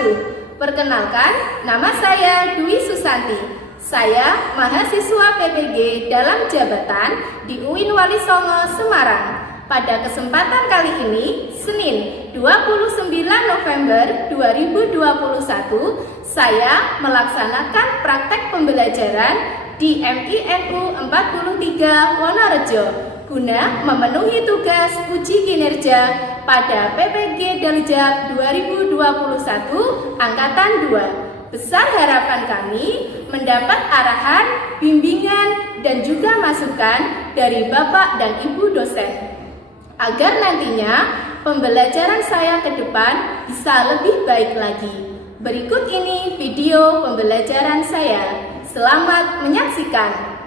wabarakatuh. Perkenalkan, nama saya Dwi Susanti. Saya mahasiswa PPG dalam jabatan di UIN Wali Songo, Semarang. Pada kesempatan kali ini, Senin 29 November 2021, saya melaksanakan praktek pembelajaran di MINU 43 Wonorejo guna memenuhi tugas uji kinerja pada PPG Daljak 2021 Angkatan 2. Besar harapan kami mendapat arahan, bimbingan, dan juga masukan dari Bapak dan Ibu dosen, agar nantinya pembelajaran saya ke depan bisa lebih baik lagi. Berikut ini video pembelajaran saya. Selamat menyaksikan.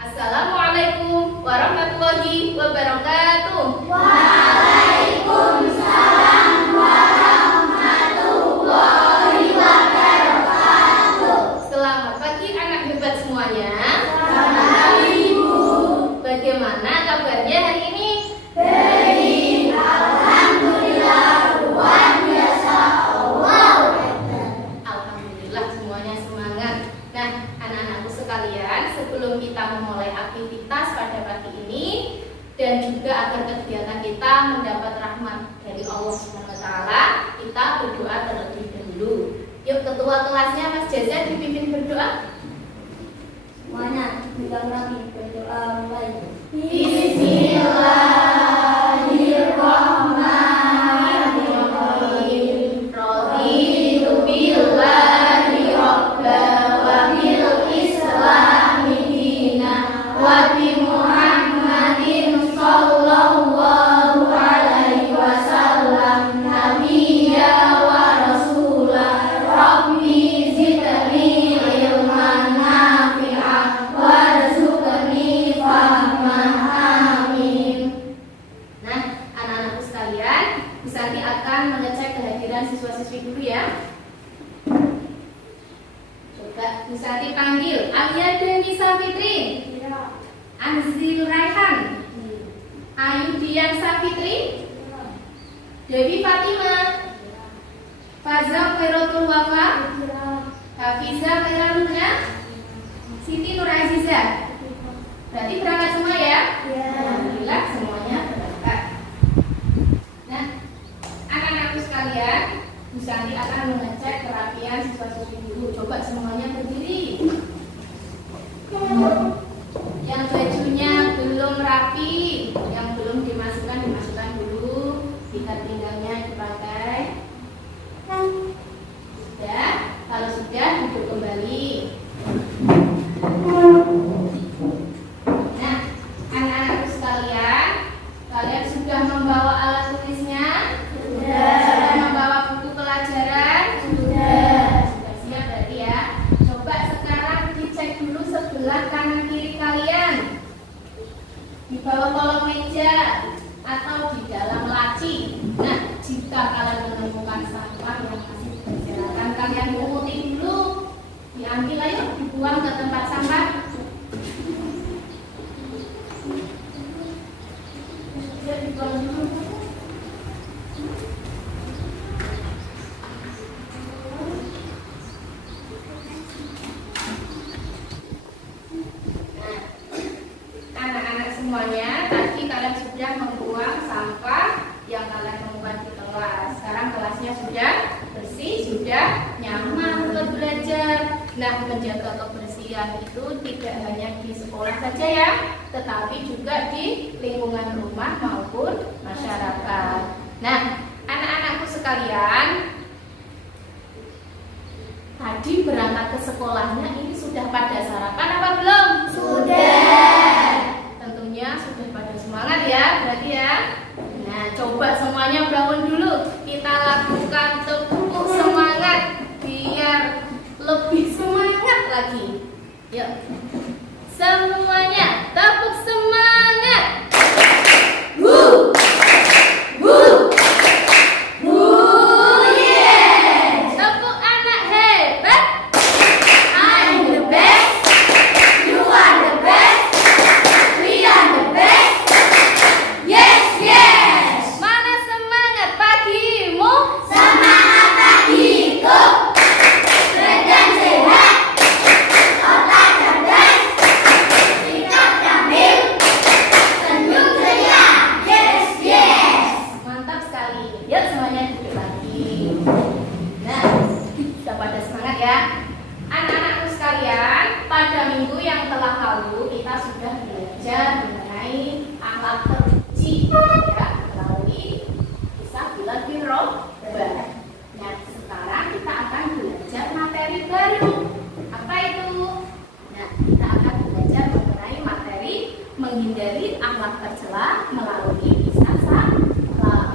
Assalamualaikum warahmatullahi wabarakatuh. Waalaikumsalam warahmatullahi wabarakatuh. Selamat pagi anak hebat semuanya. Selamat pagi, Ibu. Bagaimana kabarnya hari ini? Baik, alhamdulillah, luar biasa. Alhamdulillah semuanya semangat. Nah, anak-anakku sekalian, sebelum kita memulai aktivitas pada pagi ini dan juga agar kegiatan kita mendapat rahmat dari Allah Subhanahu wa taala, kita berdoa terlebih dahulu. Yuk, ketua kelasnya Mas Jaza dipimpin berdoa. Semuanya bilang lagi berdoa mulai. Bismillahirrahmanirrahim. Raditu billahi rabba wa bil islami dina wa bi Muhammadin sallallahu alaihi wasallam nabiyya wa rasulah. Rabbi zidni ilman nafi'ah warzuqni fahman. Amin. Nah, anak-anakku sekalian, Bu Santi akan mengecek kehadiran siswa-siswi dulu ya. Coba Bu Santi panggil Alia Deni Safitri, Anzil Raihan, Ayu Dian Safitri, Dewi Fatima, Fazal Khairatul Wafa, Hafiza Khairaluna, Siti Nur Aziza. Berarti berangkat semua ya? Alhamdulillah semuanya berangkat. Nah, anak-anakku sekalian, Bu Santi akan mengecek kerapian siswa-siswi dulu. Coba semuanya berdiri. Yang bajunya belum rapi, yang belum dimasukkan dulu. Ikat pinggangnya dipakai. Sudah, kalau sudah duduk kembali. Nah, anak-anakku sekalian, kalian sudah membawa alat tulisnya? Sudah membawa buku pelajaran? Sudah siap berarti ya. Coba sekarang dicek dulu sebelah kanan kiri kalian, di bawah kolong meja atau di dalam laci. Nah, jika kalian menemukan sampah yang masih berserakan, kalian punguti dulu, diambil ayo, dibuang ke tempat sampah. Dibuang dulu. Nah, anak-anak semuanya, tadi kalian sudah membuang sampah yang kalian temukan di kelas. Sekarang kelasnya sudah bersih, sudah nyaman untuk belajar. Nah, menjaga kebersihan itu tidak hanya di sekolah saja ya, tetapi juga di lingkungan rumah maupun masyarakat. Nah, anak-anakku sekalian, tadi berangkat ke sekolahnya ini sudah pada sarapan apa belum? Sudah. Tentunya sudah pada semangat ya, berarti ya. Nah, coba semuanya bangun dulu. Kita lakukan tepuk semangat biar lebih semangat lagi. Yuk. Semuanya tepuk semangat. Woo! Woo! Woo! Yes! Tepuk anak hebat. I'm the best. You are the best. We are the best. Yes, yes. Mana semangat pagimu? Semangat pagiku. Badan sehat. Otak cerdas. Sikap terampil. Senyum ceria. Yes, yes. Mantap sekali. Yuk semuanya duduk lagi. Nah, sudah pada semangat ya. Anak-anakku sekalian, pada minggu yang telah lalu kita sudah belajar mengenai akhlak terpuji ya, melalui kisah Bilal bin Rabah. Nah, sekarang kita akan belajar materi baru. Apa itu? Nah, kita akan belajar mengenai materi menghindari akhlak tercela melalui kisah Salabah.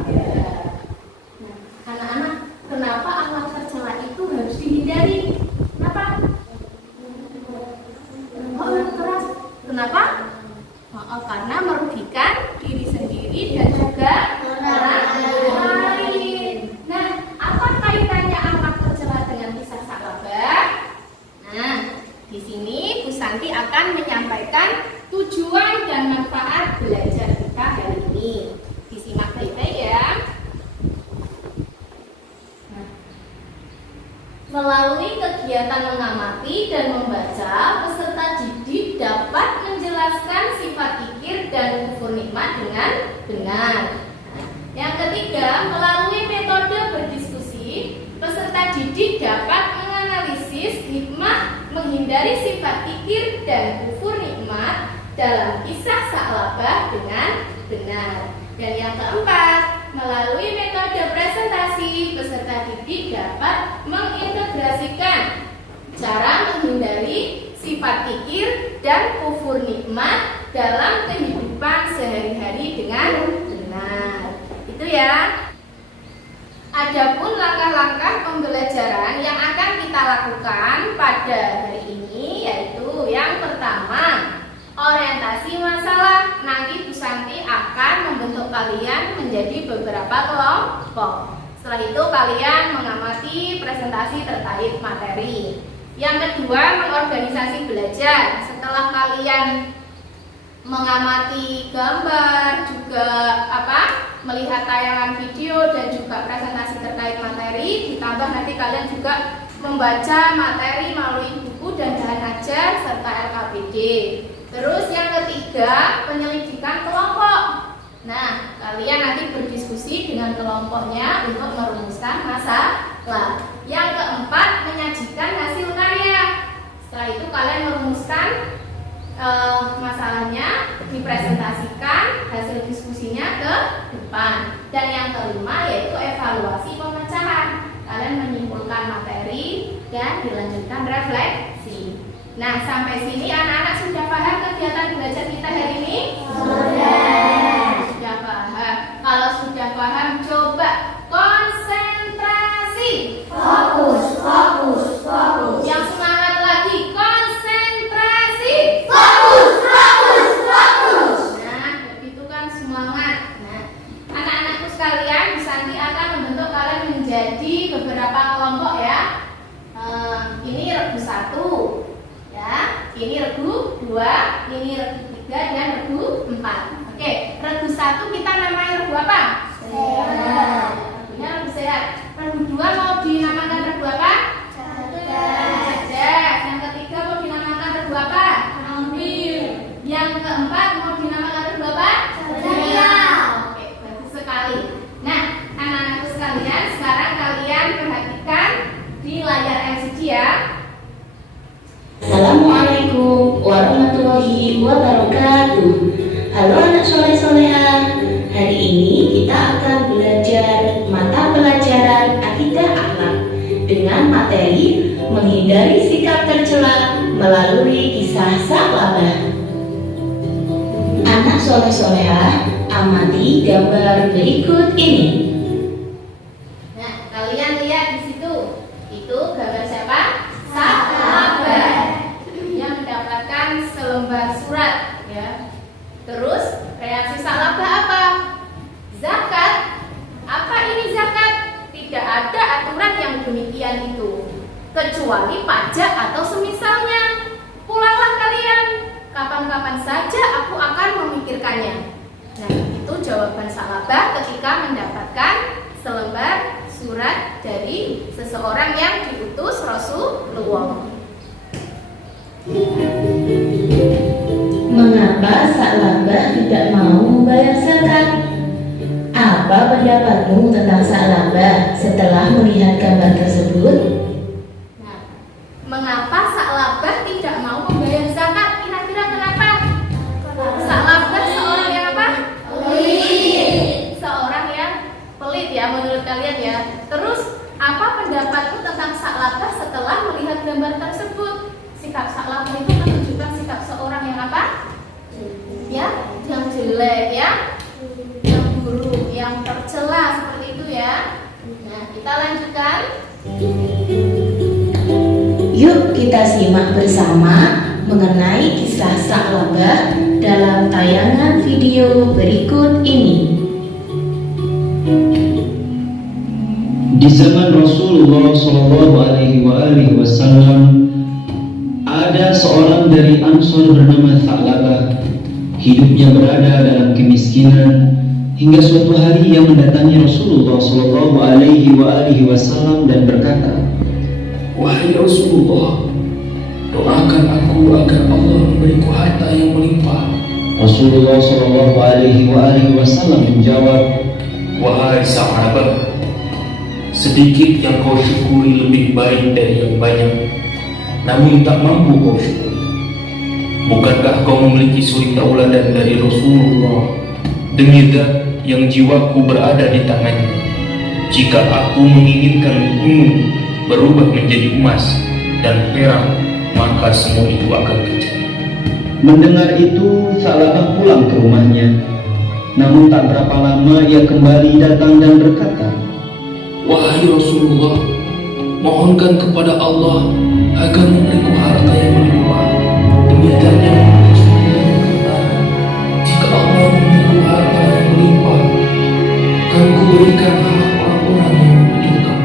Nah, anak-anak, kenapa akhlak tercela itu harus dihindari? Kenapa? Oh, keras. Kenapa? Oh, karena merugikan diri sendiri dan juga orang lain. Nah, apa kaitannya akhlak tercela dengan kisah Salabah? Nah, di sini Bu Santi akan menyampaikan tujuan dan manfaat belajar kita hari ini. Disimak baik-baik ya. Nah, melalui kegiatan mengamati dan membaca, peserta didik dapat menjelaskan sifat kikir dan kufur nikmat dengan benar. Nah, yang ketiga, melalui metode berdiskusi, peserta didik dapat menganalisis hikmah menghindari sifat kikir dan kufur nikmat dalam kisah Salabah dengan benar. Dan yang keempat, melalui metode presentasi, peserta didik dapat mengintegrasikan cara menghindari sifat kikir dan kufur nikmat dalam kehidupan sehari-hari dengan benar. Itu ya. Adapun langkah-langkah pembelajaran yang akan kita lakukan pada hari ini yaitu yang pertama, orientasi masalah. Nanti Bu Santi akan membentuk kalian menjadi beberapa kelompok. Setelah itu kalian mengamati presentasi terkait materi. Yang kedua, mengorganisasi belajar. Setelah kalian mengamati gambar, juga melihat tayangan video dan juga presentasi terkait materi, ditambah nanti kalian juga membaca materi melalui buku dan bahan ajar serta LKPD. Terus yang ketiga, penyelidikan kelompok. Nah, kalian nanti berdiskusi dengan kelompoknya untuk merumuskan masalah. Yang keempat, menyajikan hasil karya. Setelah itu kalian merumuskan masalahnya, dipresentasikan hasil diskusinya ke depan. Dan yang kelima yaitu evaluasi pemecahan. Kalian menyimpulkan materi dan dilanjutkan refleksi. Nah, sampai sini anak-anak sudah paham kegiatan belajar kita hari ini? Sudah paham. Kalau sudah paham, coba konsentrasi. Fokus, fokus, fokus. Yang semangat lagi, konsentrasi. Fokus, fokus, fokus. Nah, begitu kan semangat. Nah, anak-anakku sekalian, Bu Santi akan membentuk kalian menjadi beberapa kelompok ya. Ini regu 1, ya. Ini regu 2, ini regu 3 dan regu 4. Oke, regu 1 kita namanya regu apa? Sehat. Regunya regu sehat. Regu 2 mau dinamakan regu apa? Cerdas. Yang ketiga mau dinamakan regu apa? Ambil. Yang keempat mau dinamakan regu apa? Ceria. Oke, bagus sekali. Nah, anak-anakku sekalian, sekarang kalian perhatikan di layar LCD ya. warahmatullahi wabarakatuh. Halo anak soleh-soleha. Hari ini kita akan belajar mata pelajaran akidah akhlak dengan materi menghindari sikap tercela melalui kisah Sa'labah. Anak soleh-soleha, amati gambar berikut ini. Nah, kalian lihat di situ. Itu gambar siapa? Sa'labah. Yang mendapatkan selembar surat, ya. Terus reaksi Sa'labah apa? Zakat. Apa ini zakat? Tidak ada aturan yang demikian itu, kecuali pajak atau semisalnya. Pulanglah kalian. Kapan-kapan saja aku akan memikirkannya. Nah, itu jawaban Sa'labah ketika mendapatkan selembar surat dari seseorang yang diutus Rasulullah. Mengapa Sa'labah tidak mau membayar zakat? Apa pendapatmu tentang Sa'labah setelah melihat gambar tersebut? Nah, mengapa Sa'labah tidak mau membayar zakat? Kira-kira kenapa? Sa'labah seorang yang apa? Pelit. Seorang yang pelit ya menurut kalian ya. Terus apa pendapatmu tentang Sa'labah setelah melihat gambar tersebut? Sikap Sa'labah itu menunjukkan sikap seorang yang apa? Ya, yang jelek ya, yang buruk, yang tercela seperti itu ya. Nah, kita lanjutkan. Yuk kita simak bersama mengenai kisah Sa'labah dalam tayangan video berikut ini. Di zaman Rasulullah SAW ada seorang dari Ansor bernama Sa'labah. Hidupnya berada dalam kemiskinan hingga suatu hari ia mendatangi Rasulullah SAW dan berkata, "Wahai Rasulullah, doakan aku agar Allah memberiku harta yang melimpah." Rasulullah SAW menjawab, "Wahai Sa'labah, sedikit yang kau syukuri lebih baik dari yang banyak, namun tak mampu kau syukuri. Bukankah kau memiliki suri tauladan dari Rasulullah, demi zat yang jiwaku berada di tangannya? Jika aku menginginkan gunung berubah menjadi emas dan perak, maka semua itu akan terjadi." Mendengar itu, Sa'labah pulang ke rumahnya. Namun tak berapa lama ia kembali datang dan berkata, "Wahai Rasulullah, mohonkan kepada Allah agar memberiku harta yang melimpah, demi zat yang berkenan. Jika Allah memberiku harta yang melimpah, akan kuberikan hak orang-orang yang membutuhkan."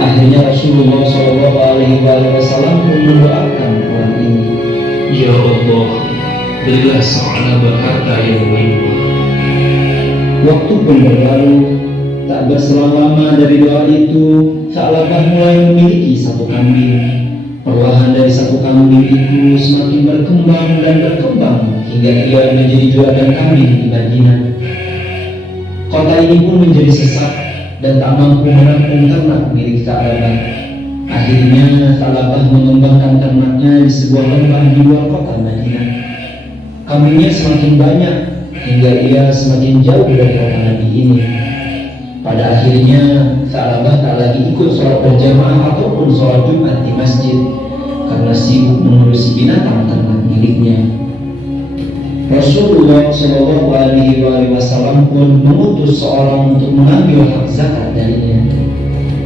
Akhirnya Rasulullah SAW pun mendoakan orang ini. Ya Allah, berilah Sa'labah harta yang melimpah. Waktu pun berlalu. Tak berselang lama dari doa itu, Sa'labah mulai memiliki satu kambing. Perlahan dari satu kambing itu semakin berkembang dan berkembang hingga ia menjadi juragan kambing di Madinah. Kota ini pun menjadi sesak dan tak mampu menampung ternak milik Sa'labah. Akhirnya Sa'labah mengembangkan ternaknya di sebuah lembah di luar kota Madinah. Kambingnya semakin banyak hingga ia semakin jauh dari kota Nabi ini. Pada akhirnya Sa'labah tak lagi ikut sholat berjamaah ataupun sholat Jumat di masjid karena sibuk mengurusi binatang ternak miliknya. Rasulullah SAW pun mengutus seorang untuk mengambil hak zakat darinya.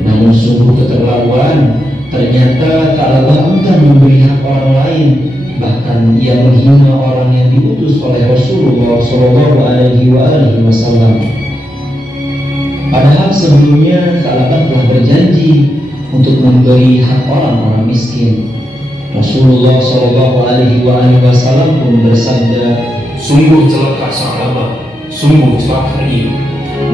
Namun sungguh keterlaluan, ternyata Sa'labah enggan memberi hak orang lain. Bahkan ia menghina orang yang diutus oleh Rasulullah SAW. Padahal sebelumnya Sa'labah telah berjanji untuk memberi hak orang-orang miskin. Rasulullah SAW pun bersabda, "Sungguh celaka Sa'labah, sungguh celaka ia."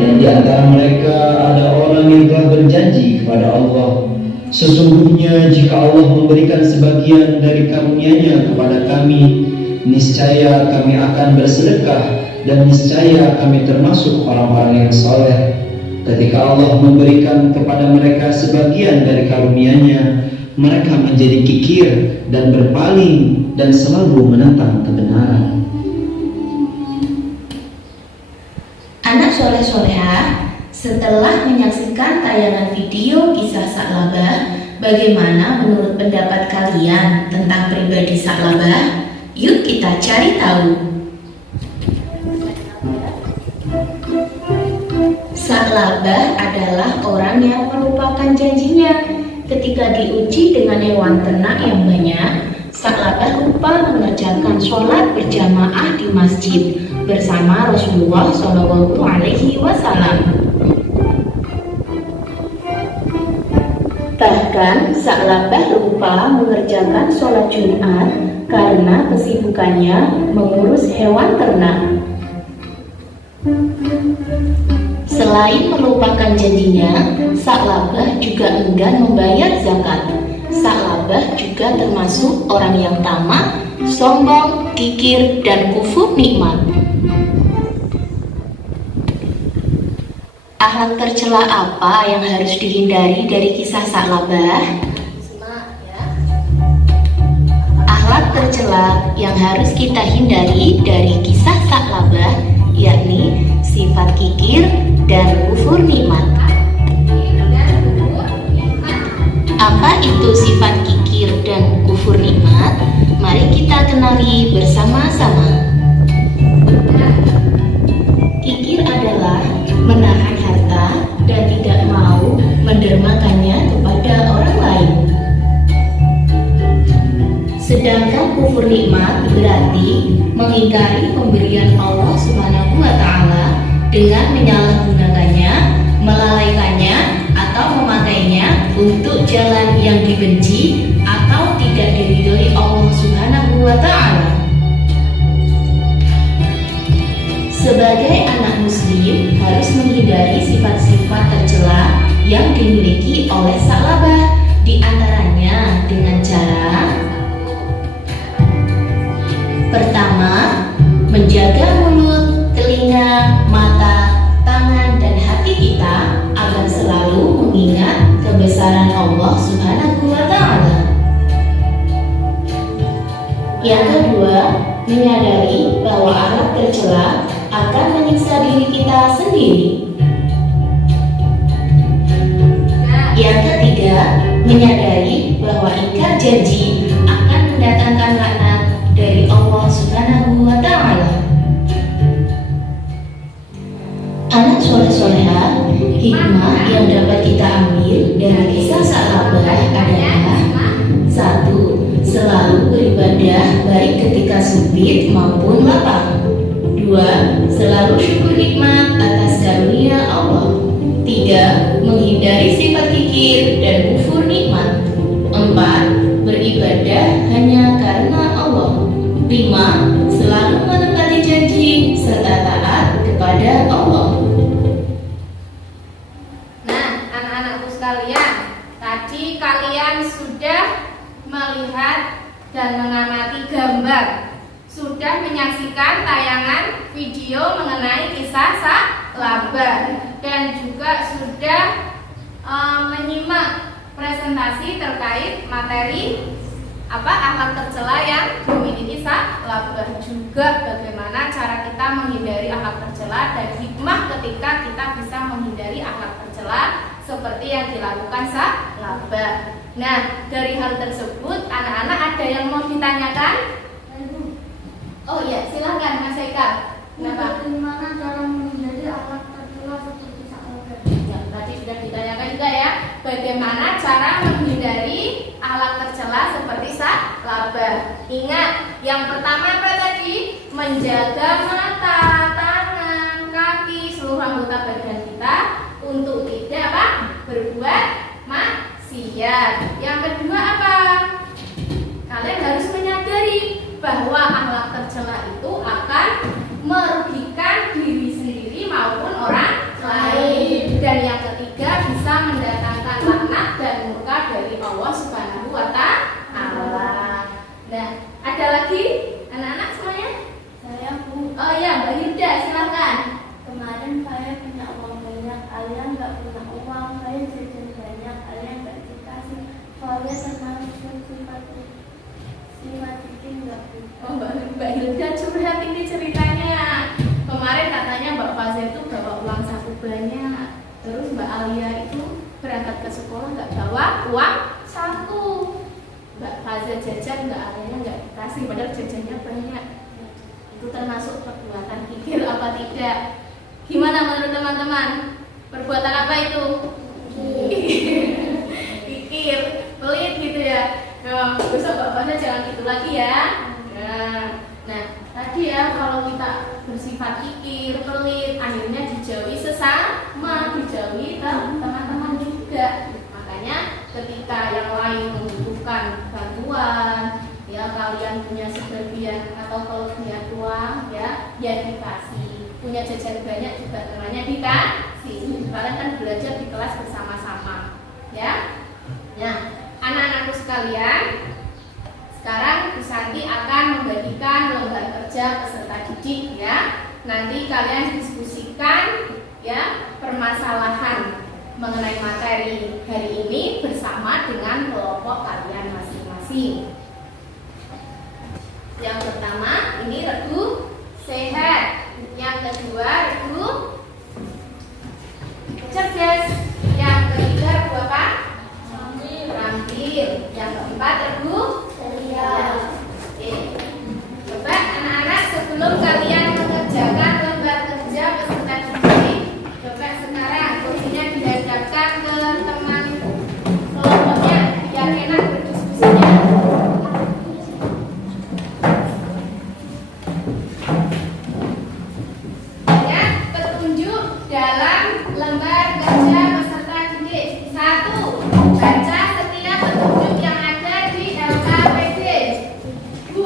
dan di antara mereka ada orang yang telah berjanji kepada Allah, "Sesungguhnya jika Allah memberikan sebagian dari karunia-Nya kepada kami, niscaya kami akan bersedekah dan niscaya kami termasuk orang-orang yang saleh." Ketika Allah memberikan kepada mereka sebagian dari karunia-Nya, mereka menjadi kikir dan berpaling dan selalu menentang kebenaran. Anak soleh-solehah, setelah menyaksikan tayangan video kisah Sa'labah, bagaimana menurut pendapat kalian tentang pribadi Sa'labah? Yuk kita cari tahu. Sa'labah adalah orang yang melupakan janjinya. Ketika diuji dengan hewan ternak yang banyak, Sa'labah lupa mengerjakan sholat berjamaah di masjid bersama Rasulullah SAW. Bahkan Sa'labah lupa mengerjakan sholat Jumat karena kesibukannya mengurus hewan ternak. Selain melupakan janjinya, Sa'labah juga enggan membayar zakat. Sa'labah juga termasuk orang yang tamak, sombong, kikir, dan kufur nikmat. Akhlak tercela apa yang harus dihindari dari kisah Sa'labah? Akhlak tercela yang harus kita hindari dari kisah Sa'labah yakni sifat kikir dan kufur nikmat. Apa itu sifat kikir dan kufur nikmat? Mari kita kenali bersama-sama. Kikir adalah menahan harta dan tidak mau mendermakannya kepada orang lain. Sedangkan kufur nikmat berarti mengingkari pemberian Allah Subhanahu wa Ta'ala dengan menyalahgunakannya, melalaikannya, atau memakainya untuk jalan yang dibenci atau tidak diridhoi Allah Subhanahu wa Ta'ala. Sebagai anak muslim harus menghindari sifat-sifat tercela yang dimiliki oleh Sa'labah, di antaranya dengan cara pertama, menjaga mulut, telinga, mata, tangan, dan hati kita agar selalu mengingat kebesaran Allah Subhanahu wa Ta'ala. Yang kedua, menyadari bahwa akhlak tercela akan menyiksa diri kita sendiri. Yang ketiga, menyadari bahwa ingkar janji akan mendatangkan laknat dari Allah Subhanahu wa Ta'ala. Anak soleh-solehah, hikmah yang dapat kita ambil dari kisah Sa'labah adalah: 1. Selalu beribadah baik ketika sempit maupun lapang. 2. Selalu syukur nikmat atas karunia Allah. 3. Menghindari sifat kikir dan kufur nikmat. 4. Beribadah hanya karena Allah. 5. Selalu menepati janji serta taat kepada Allah. Nah, anak-anakku sekalian, tadi kalian sudah melihat dan mengamati gambar, sudah menyaksikan tayangan video mengenai kisah Sa'labah, dan juga sudah menyimak presentasi terkait materi akhlak tercela yang dimiliki Sa'labah, juga bagaimana cara kita menghindari akhlak tercela dan hikmah ketika kita bisa menghindari akhlak tercela seperti yang dilakukan Sa'labah. Nah, dari hal tersebut anak-anak ada yang mau ditanyakan? Oh iya, silahkan Mas Eka. Kenapa? Bagaimana cara menghindari akhlak tercela seperti Sa'labah? Ya, tadi sudah ditanyakan juga ya. Bagaimana cara menghindari akhlak tercela seperti Sa'labah? Ingat, yang pertama apa tadi? Menjaga mata, tangan, kaki, seluruh anggota badan kita untuk tidak berbuat maksiat. Yang kedua apa? Kalian harus menyadari bahwa akhlak tercela itu akan merugikan diri sendiri maupun orang lain. Dan yang ketiga, bisa mendatangkan laknat dan murka dari Allah Subhanahu wa Ta'ala. Nah, ada lagi anak-anak semuanya? Saya Bu, Oh iya, Mbak Hilda, silahkan. kemarin saya punya uang banyak, kalian nggak punya uang, saya jajan banyak, kalian nggak dikasih. Saya berangkat ke sekolah nggak bawa uang saku. Mbak Faza jajan nggak dikasih, padahal jajannya banyak. Itu termasuk perbuatan kikir apa tidak? Gimana menurut teman-teman? Perbuatan apa itu? Kikir, pelit gitu ya. Nah, besok Mbak Faza jangan gitu lagi ya. Nah, tadi ya kalau kita bersifat kikir, pelit, akhirnya dijauhi sesama, dijauhi teman-teman juga. Makanya ketika yang lain membutuhkan bantuan, ya kalian punya sebagian atau kelebihan uang, ya dikasih. Punya jajan banyak juga temannya dikasih. Kalian kan belajar di kelas bersama-sama, ya. Nah, anak-anakku sekalian, sekarang Bu Santi akan membagikan lembar kerja peserta didik ya. Nanti kalian diskusikan ya permasalahan mengenai materi hari ini bersama dengan kelompok kalian masing-masing. Yang pertama ini regu sehat, yang kedua regu cerdas, yang ketiga regu apa? Terampil, yang keempat regu Oke. Coba anak-anak sebelum kalian mengerjakan lembar kerja peserta didik, coba sekarang kursinya dihadapkan ke teman kelompoknya biar enak berdiskusinya. Ya, petunjuk dalam lembar kerja peserta didik. 1. Baca setiap petunjuk yang ada di LKPD. 2.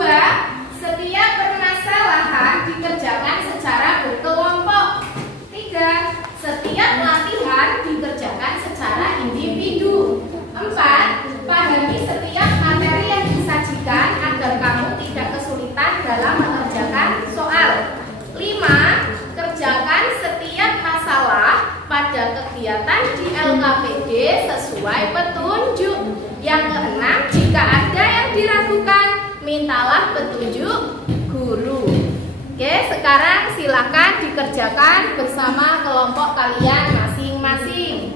Setiap permasalahan dikerjakan secara berkelompok. 3. Setiap latihan dikerjakan secara individu. 4. Pahami setiap materi yang disajikan agar kamu tidak kesulitan dalam mengerjakan soal. 5. Kerjakan setiap masalah pada kegiatan di LKPD sesuai petunjuk. Yang keenam, jika ada yang diragukan, mintalah petunjuk guru. Oke, sekarang silakan dikerjakan bersama kelompok kalian masing-masing.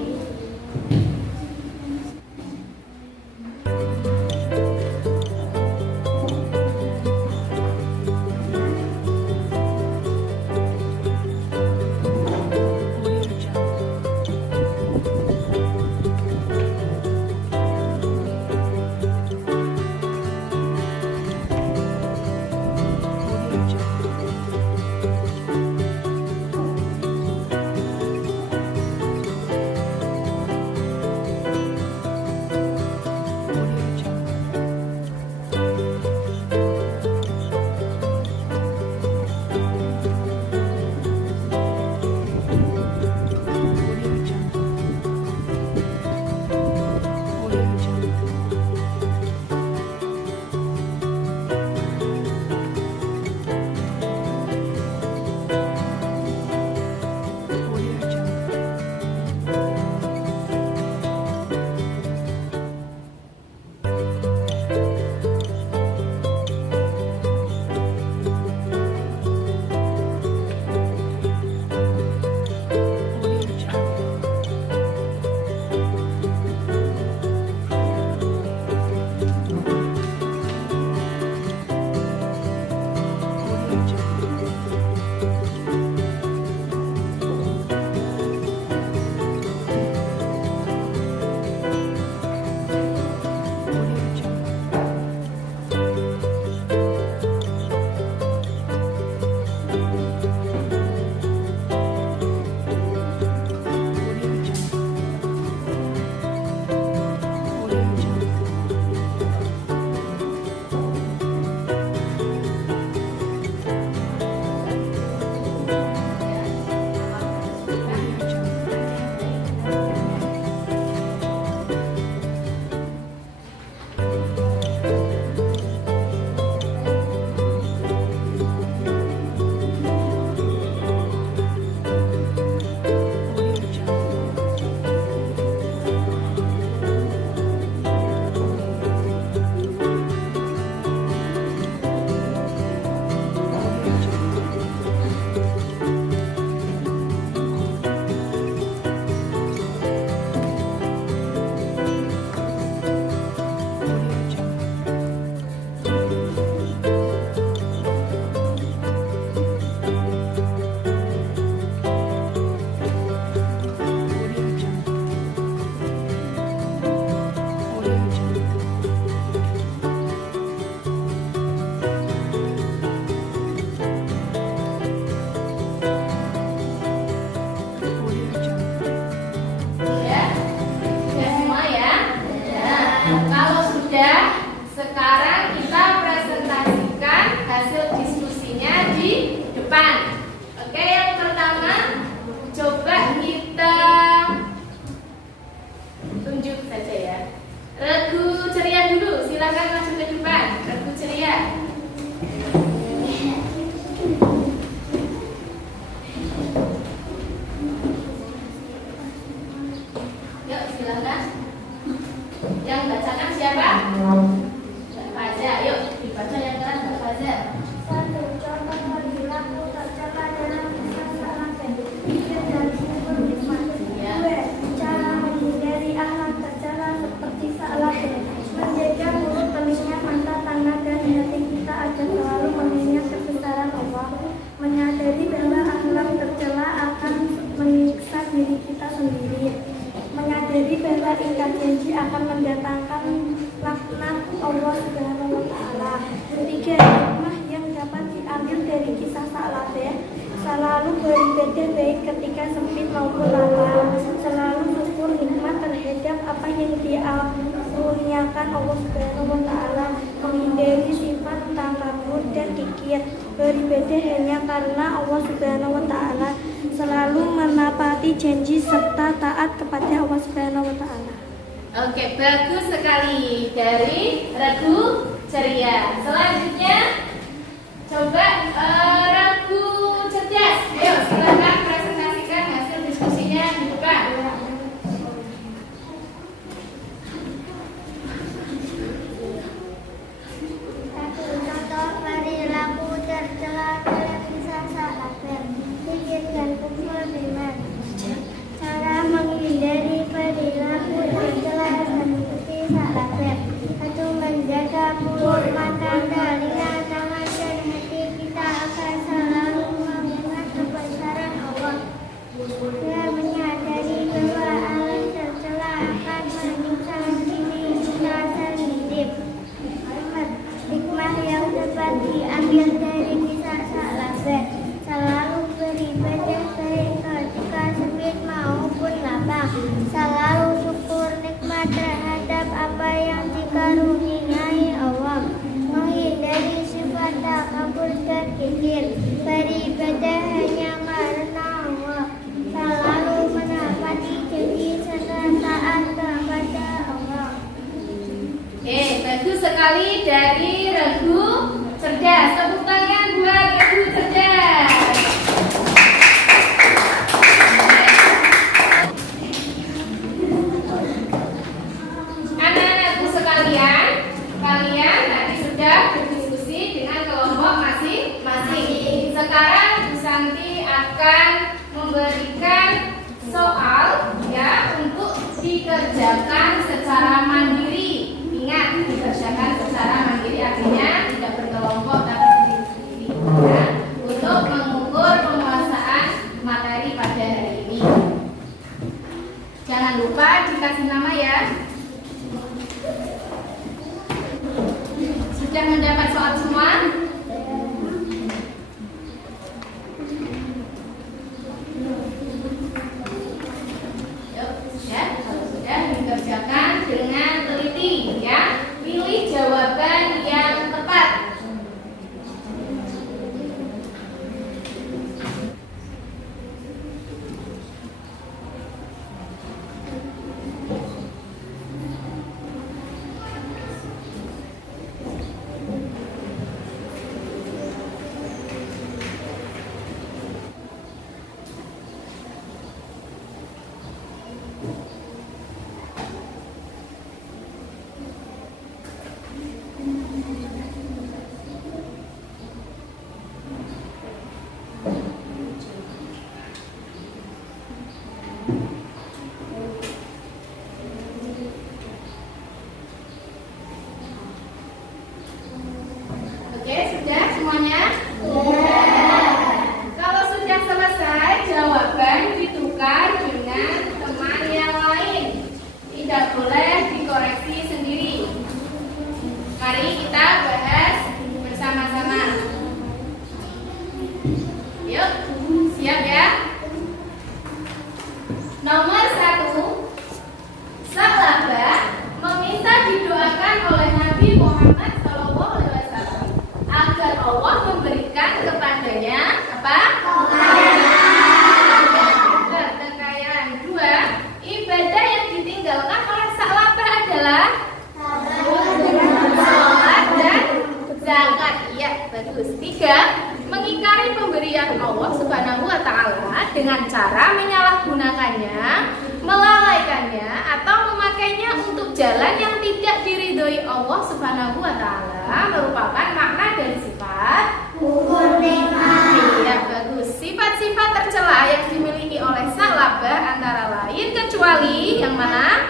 beribadah baik ketika sempit maupun lapang. Selalu syukur nikmat terhadap apa yang dianugerahkan Allah Subhanahu wa Ta'ala. Menghindari sifat takabur dan kikir. Beribadah hanya karena Allah Subhanahu wa Ta'ala. Selalu menepati janji serta taat kepada Allah Subhanahu wa Ta'ala. Oke, bagus sekali dari Regu Ceria. Selanjutnya coba Regu Cerdas. Ayo silakan presentasikan hasil diskusinya dibuka. Contoh perilaku tercela dalam kisah Salabah. Zikir dan kufur beriman. Cara menghindari perilaku tercela seperti Salabah. 1. Menjaga mulut, mata, telinga, tangan, dan hati kita akan selalu mengingat kebesaran Allah. 2. Menyadari bahwa alam tercela akan menyiksa diri kita sendiri. 4. Hikmah yang dapat diambil dari kisah Salabah. Selalu beribadah baik ketika sempit maupun lapang. Selalu syukur nikmat terhadap apa yang dikaruniai Allah. Menghindari sifat takabur dan kikir. Beribadah hanya karena Allah. Selalu menepati janji serta taat kepada Allah. Oke, bagus sekali dari Regu Cerdas. Tepuk tangan buat Regu Cerdas. Anak-anakku sekalian, kalian tadi sudah berdiskusi dengan kelompok masing-masing. Sekarang Bu Santi akan memberikan soal ya untuk dikerjakan secara mandiri. Ingat, dikerjakan secara mandiri artinya tidak berkelompok tapi sendiri-sendiri ya, untuk mengukur penguasaan materi pada hari ini. Jangan lupa dikasih nama ya. Sudah mendapat soal semua? Yuk, sudah. Kalau sudah dikerjakan dengan teliti ya. Pilih jawaban yang tepat. Oke, sudah semuanya? Kalau sudah selesai, jawaban ditukar dengan teman yang lain. Tidak boleh dikoreksi sendiri. Mari kita bahas bersama-sama. Yuk, siap ya? Nomor 1, Salabah meminta didoakan oleh Nabi Muhammad SAW agar Allah memberikan kepadanya apa? Kekayaan. 2, ibadah yang ditinggalkan oleh Salabah adalah salat dan zakat. Iya, bagus. 3, mengingkari pemberian Allah Subhanahu wa Ta'ala dengan cara menyalahgunakannya, melalaikannya, atau memakainya untuk jalan yang tidak diridhoi Allah Subhanahu wa Ta'ala merupakan makna dari sifat Kufur nikmat. Iya, bagus. Sifat-sifat tercela yang dimiliki oleh Salabah antara lain kecuali yang mana?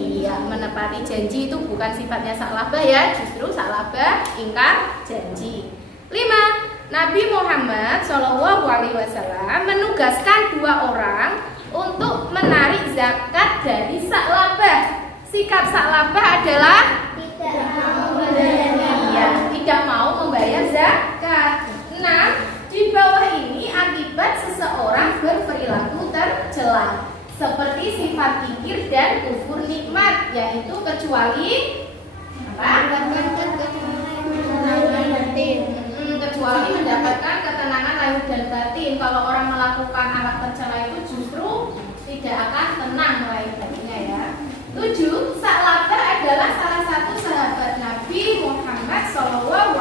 Iya, menepati janji itu bukan sifatnya Salabah ya, justru Salabah ingkar janji. 5, Nabi Muhammad SAW menugaskan 2 orang untuk menarik zakat dari Salabah. Sikap Salabah adalah tidak mau membayar zakat. 6, di bawah ini akibat seseorang sifat kikir dan kufur nikmat, yaitu kecuali apa? Kecuali mendapatkan ketenangan lahir dan batin. Kalau orang melakukan alat tercela itu justru tidak akan tenang lahir batinnya ya. 7. Sa'labah adalah salah satu sahabat Nabi Muhammad SAW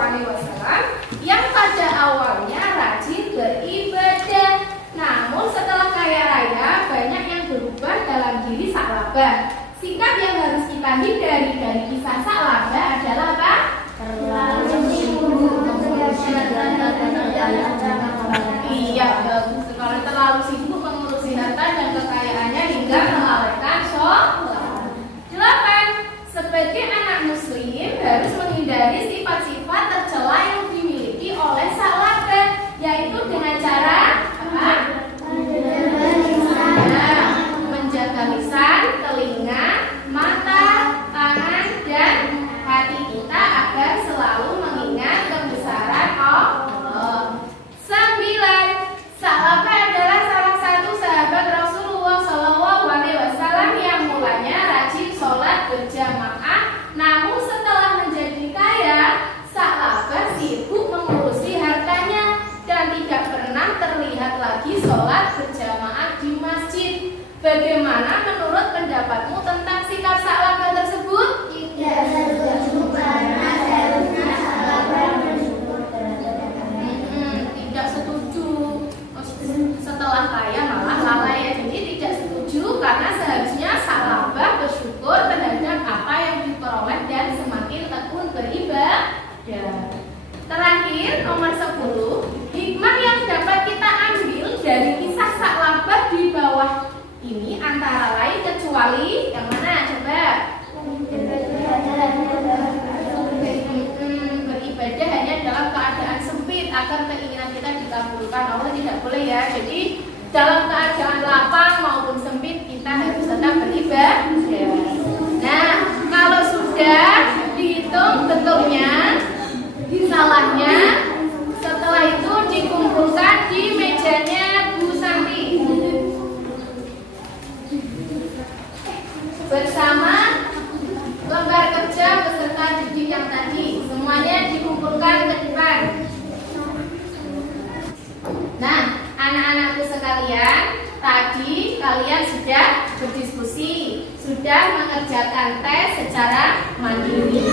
yang pada awalnya rajin beribadah. Namun setelah kaya raya banyak yang berubah dalam diri Sa'labah. Sikap yang harus kita hindari dari kisah Sa'labah adalah apa? Iya, bagus sekali. Terlalu sibuk mengurusi harta dan kekayaannya hingga melalaikan sholat. 8. Sebagai anak muslim harus menghindari sifat-sifat tercela yang dimiliki oleh Sa'labah, yaitu dengan cara apa? Menjaga lisan, telinga, mata, tangan, dan hati kita agar selalu mengingat kebesaran Allah. 9. Sa'labah adalah salah satu sahabat Rasulullah SAW yang mulanya rajin sholat berjamaah, namun setelah menjadi kaya, Sa'labah sibuk mengurusi hartanya dan tidak pernah terlihat lagi sholat berjamaah di masjid. Bagaimana menurut pendapatmu tentang sikap Sa'labah tersebut? Tidak setuju karena seharusnya Sa'labah bersyukur terhadap tidak setuju. Setelah kaya malah lalai ya. Jadi tidak setuju karena seharusnya Sa'labah bersyukur terhadap apa yang diperoleh dan semakin tekun beribadah. Terakhir, nomor 10, hikmah yang dapat kita ambil dari kisah Sa'labah di bawah ini antara lain kecuali yang mana? Coba. Beribadah hanya dalam keadaan sempit agar keinginan kita dikabulkan. Allah tidak boleh ya. Jadi dalam keadaan lapang maupun sempit kita harus tetap beribadah. Nah, kalau sudah dihitung betulnya, salahnya, setelah itu dikumpulkan di mejanya Bu Santi bersama lembar kerja beserta didik yang tadi. Semuanya dikumpulkan ke depan. Nah, anak-anakku sekalian, tadi kalian sudah berdiskusi, sudah mengerjakan tes secara mandiri.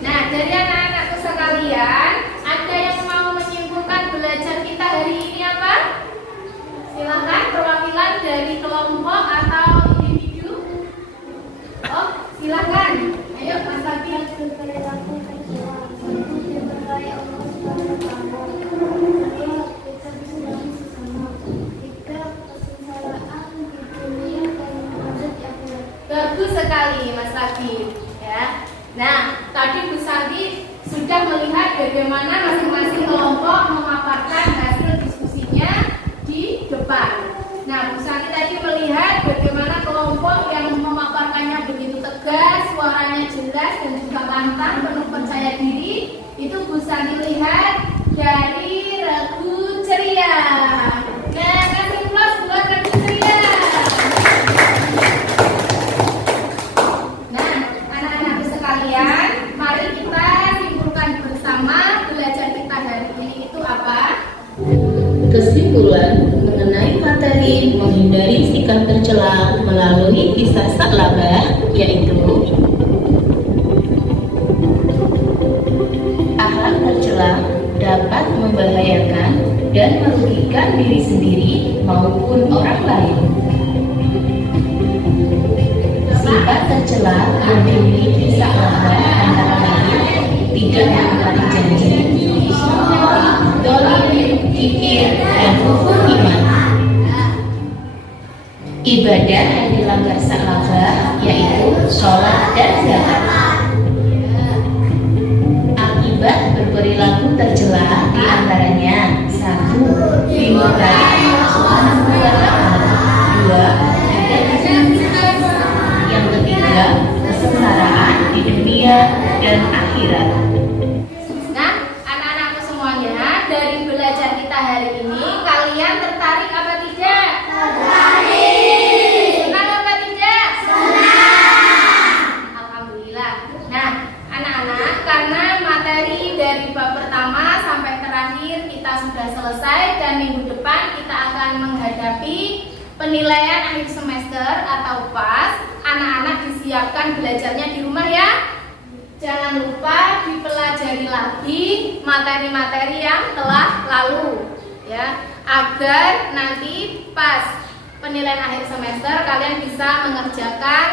Nah, dari anak-anakku sekalian, ada yang mau menyimpulkan belajar kita hari ini apa? Silakan perwakilan dari kelompok atau individu. Oh, silakan. Ayo, Mas Abi. berperilaku tercela, diberkahi Allah SWT. 2. Kita bersilaturahmi sesama. 3. Kesengsaraan di dunia dan akhirat di akhirat. Bagus sekali, Mas Abi. Ya. Nah, tadi Bu Santi sudah melihat bagaimana masing-masing kelompok memaparkan hasil diskusinya di depan. Nah, Bu Santi tadi melihat bagaimana kelompok yang memaparkannya begitu tegas, suaranya jelas dan juga lantang, penuh percaya diri. Itu Bu Santi lihat dari Regu Ceria. Nah, kasih plus buat Regu Ceria. Nah, anak-anakku sekalian, mari kita simpulkan bersama belajar kita hari ini itu apa? Kesimpulan mengenai materi menghindari sikap tercela melalui kisah Sa'labah yaitu akhlak tercela dapat membahayakan dan merugikan diri sendiri maupun orang lain. Sifat tercela yang dimiliki Sa'labah antara lain tidak mengingkari janji, dolim, kikir, dan kufur iman. Ibadah yang dilanggar Sa'labah yaitu sholat dan zakat. Akibat berperilaku tercela diantaranya 1. Dimurkai Allah Subhanahu wa Ta'ala. 2. Tidak disenangi. Yang ketiga, kesengsaraan di dunia dan akhirat. Nah, anak-anakku semuanya, dari belajar kita hari ini, kalian tertarik apa tidak? Tertarik. Senang apa tidak? sudah selesai dan minggu depan kita akan menghadapi penilaian akhir semester atau PAS. Anak-anak disiapkan belajarnya di rumah ya. Jangan lupa dipelajari lagi materi-materi yang telah lalu ya, agar nanti pas penilaian akhir semester kalian bisa mengerjakan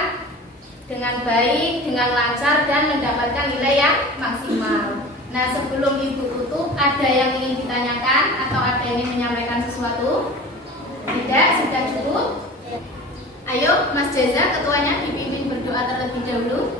dengan baik, dengan lancar dan mendapatkan nilai yang maksimal. Nah, sebelum Ibu tutup, ada yang ingin ditanyakan atau ada yang ingin menyampaikan sesuatu? Tidak, sudah cukup. Ayo, Mas Jaza, ketuanya dipimpin berdoa terlebih dahulu.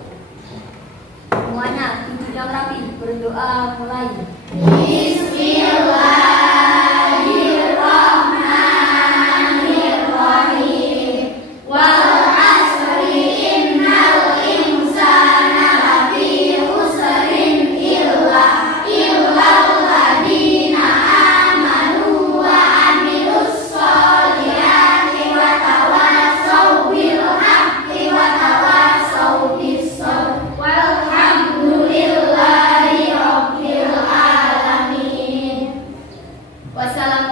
Semuanya duduk yang rapi, berdoa mulai. Bismillahirrahmanirrahim. Wal asri innal insana lafi khusrin illa alladziina amanu wa 'amilus sholihati wa tawassaw bil haqqi wa tawassaw bis sabr. Walhamdulillahi rabbil alamin. Wassalamualaikum